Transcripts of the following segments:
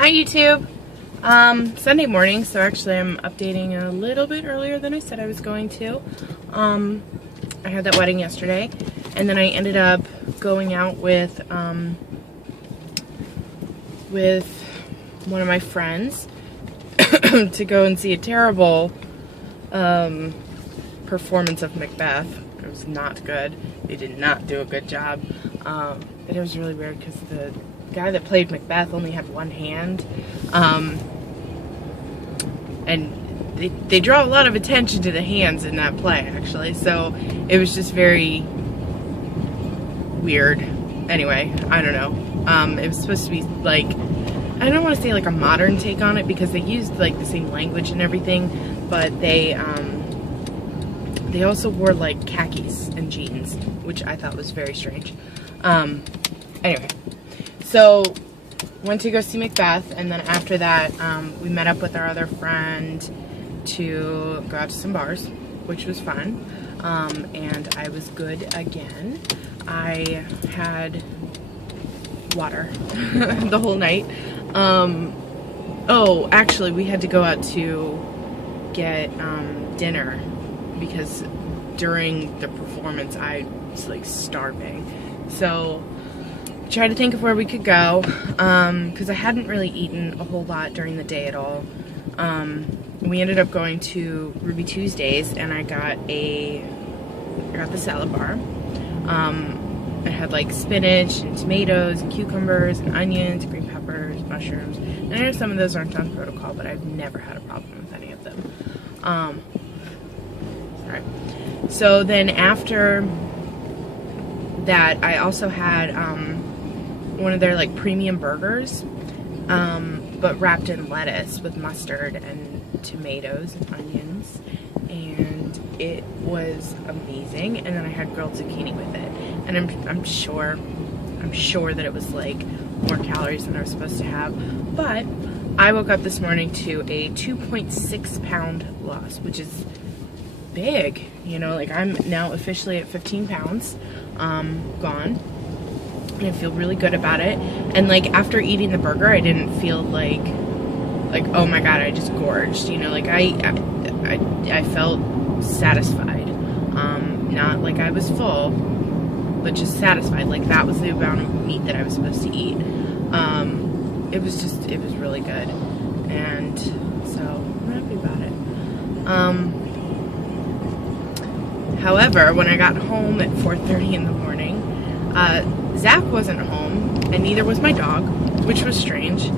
Hi YouTube! Sunday morning, so actually I'm updating a little bit earlier than I said I was going to. I had that wedding yesterday, and then I ended up going out with one of my friends to go and see a terrible performance of Macbeth. It was not good. They did not do a good job. And it was really weird because the guy that played Macbeth only had one hand. And they draw a lot of attention to the hands in that play, actually. So it was just very weird. Anyway, I don't know. It was supposed to be like, I don't want to say like a modern take on it because they used like the same language and everything, but they also wore like khakis and jeans, which I thought was very strange. Anyway, so went to go see Macbeth, and then after that we met up with our other friend to go out to some bars, which was fun, and I was good again. I had water the whole night. Oh, actually we had to go out to get dinner because during the performance I was like starving. So tried to think of where we could go, because I hadn't really eaten a whole lot during the day at all. We ended up going to Ruby Tuesdays, and I got the salad bar. It had like spinach and tomatoes and cucumbers and onions, green peppers, mushrooms. And I know some of those aren't on protocol, but I've never had a problem with any of them. Sorry. So then after that, I also had one of their like premium burgers, but wrapped in lettuce with mustard and tomatoes and onions, and it was amazing. And then I had grilled zucchini with it, and I'm sure that it was like more calories than I was supposed to have, but I woke up this morning to a 2.6 pound loss, which is big, you know, like I'm now officially at 15 pounds gone. And I feel really good about it. And like after eating the burger, I didn't feel like oh my god, I just gorged, you know, like I felt satisfied. Not like I was full, but just satisfied. Like that was the amount of meat that I was supposed to eat. It was really good. And so I'm happy about it. However, when I got home at 4:30 in the morning, Zach wasn't home, and neither was my dog, which was strange.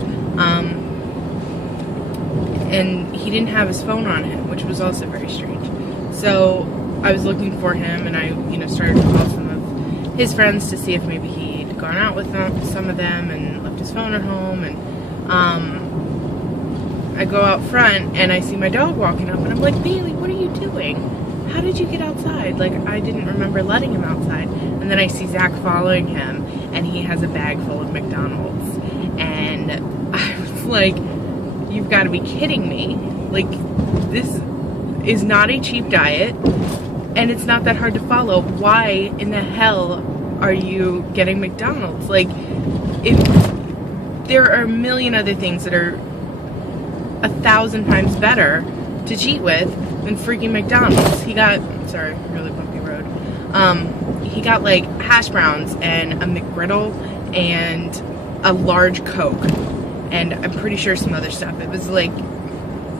And he didn't have his phone on him, which was also very strange. So I was looking for him, and I, you know, started to call some of his friends to see if maybe he'd gone out with some of them and left his phone at home. And I go out front, and I see my dog walking up, and I'm like, Bailey, what are you doing? How did you get outside? Like, I didn't remember letting him outside. And then I see Zach following him, and he has a bag full of McDonald's. And I was like, you've got to be kidding me. Like, this is not a cheap diet, and it's not that hard to follow. Why in the hell are you getting McDonald's? Like, if there are a million other things that are 1,000 times better to cheat with than freaking McDonald's. He got, sorry, really bumpy road. He got like hash browns and a McGriddle and a large Coke, and I'm pretty sure some other stuff. It was like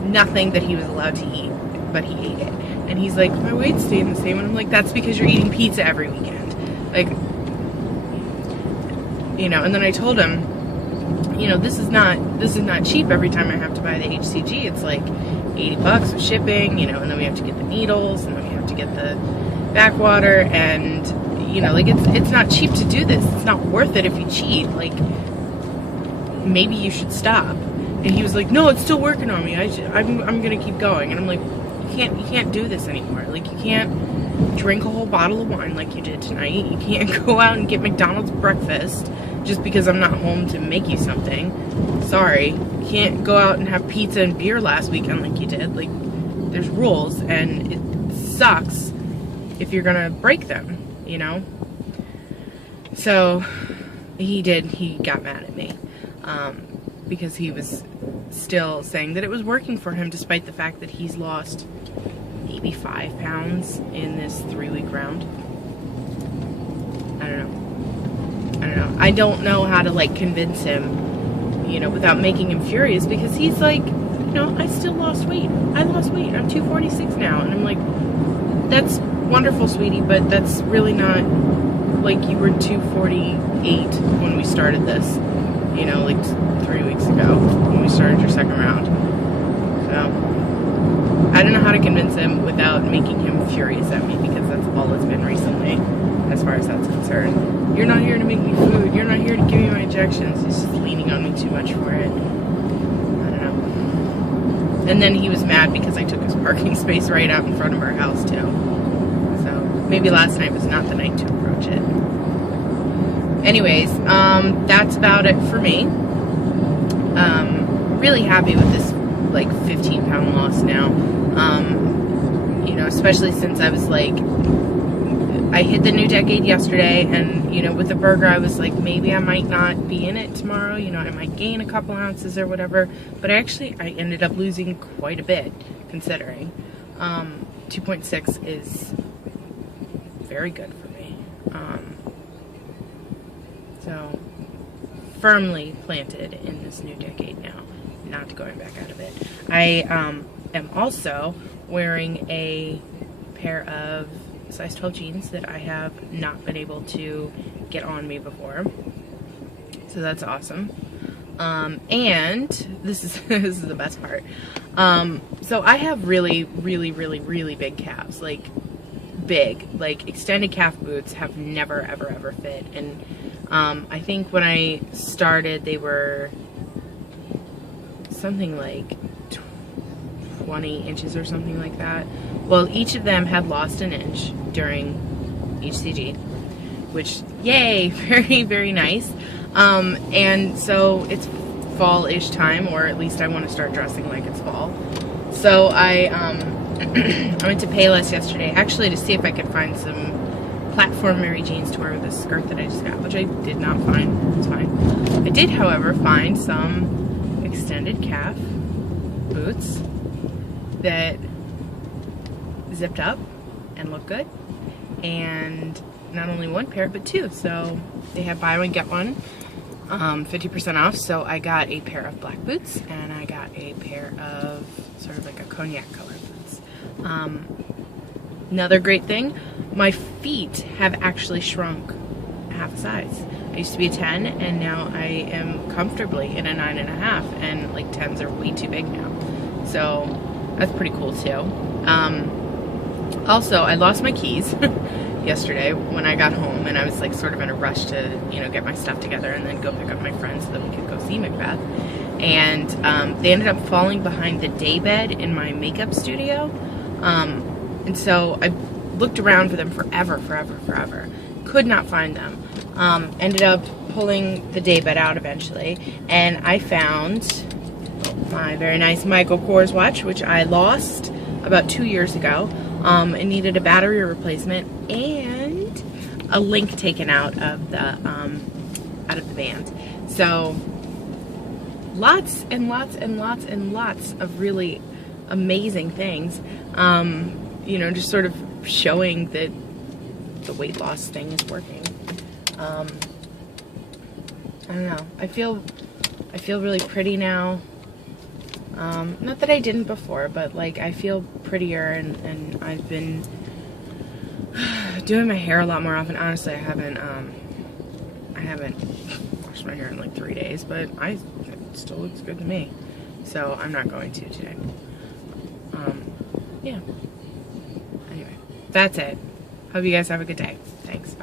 nothing that he was allowed to eat, but he ate it. And he's like, my weight's staying the same. And I'm like, that's because you're eating pizza every weekend. Like, you know, and then I told him, you know, this is not cheap every time I have to buy the HCG. It's like $80 with shipping, you know, and then we have to get the needles, and then we have to get the backwater, and, you know, like, it's not cheap to do this. It's not worth it if you cheat. Like, maybe you should stop. And he was like, no, it's still working on me. I'm gonna keep going. And I'm like, you can't do this anymore. Like, you can't drink a whole bottle of wine like you did tonight. You can't go out and get McDonald's breakfast just because I'm not home to make you something. Sorry. You can't go out and have pizza and beer last weekend like you did. Like, there's rules, and it sucks if you're gonna break them, you know? So he got mad at me. because he was still saying that it was working for him despite the fact that he's lost maybe 5 pounds in this 3-week round. I don't know. I don't know how to like convince him, you know, without making him furious, because he's like, you know, I still lost weight. I lost weight. I'm 246 now. And I'm like, that's wonderful, sweetie, but that's really not, like, you were 248 when we started this, you know, like 3 weeks ago when we started your second round. So, I don't know how to convince him without making him furious at me, because that's all it's been recently, as far as that's concerned. You're not here to make me food. You're not here to give me my injections. He's just leaning on me too much for it. And then he was mad because I took his parking space right out in front of our house too. So maybe last night was not the night to approach it. Anyways, that's about it for me. Really happy with this like 15-pound loss now. You know, especially since I was like, I hit the new decade yesterday, and, you know, with the burger, I was like, maybe I might not be in it tomorrow, you know, I might gain a couple ounces or whatever, but I ended up losing quite a bit, considering. 2.6 is very good for me. So, firmly planted in this new decade now, not going back out of it. I am also wearing a pair of size 12 jeans that I have not been able to get on me before, so that's awesome. And this is this is the best part. So I have really big calves, like big, like extended calf boots have never ever fit, and I think when I started they were something like 20 inches or something like that. Well, each of them had lost an inch during HCG, which, yay, very nice. And so it's fall-ish time, or at least I want to start dressing like it's fall. So I went to Payless yesterday, actually, to see if I could find some platform Mary jeans to wear with this skirt that I just got, which I did not find. It's fine. I did, however, find some extended calf boots that zipped up and look good, and not only one pair but two, so they have buy one get one 50% off. So I got a pair of black boots, and I got a pair of sort of like a cognac color boots. Another great thing, my feet have actually shrunk half a size. I used to be a 10, and now I am comfortably in a 9.5, and like 10s are way too big now, so that's pretty cool too. Also, I lost my keys yesterday when I got home, and I was like sort of in a rush to, you know, get my stuff together and then go pick up my friends so that we could go see Macbeth. And they ended up falling behind the daybed in my makeup studio. And so I looked around for them forever. Could not find them. Ended up pulling the daybed out eventually, and I found my very nice Michael Kors watch, which I lost about 2 years ago. It needed a battery replacement and a link taken out of the band. So lots and lots of really amazing things. You know, just sort of showing that the weight loss thing is working. I don't know. I feel really pretty now. Not that I didn't before, but like I feel prettier, and I've been doing my hair a lot more often. Honestly, I haven't washed my hair in like 3 days, but it still looks good to me. So I'm not going to today. Yeah. Anyway, that's it. Hope you guys have a good day. Thanks. Bye.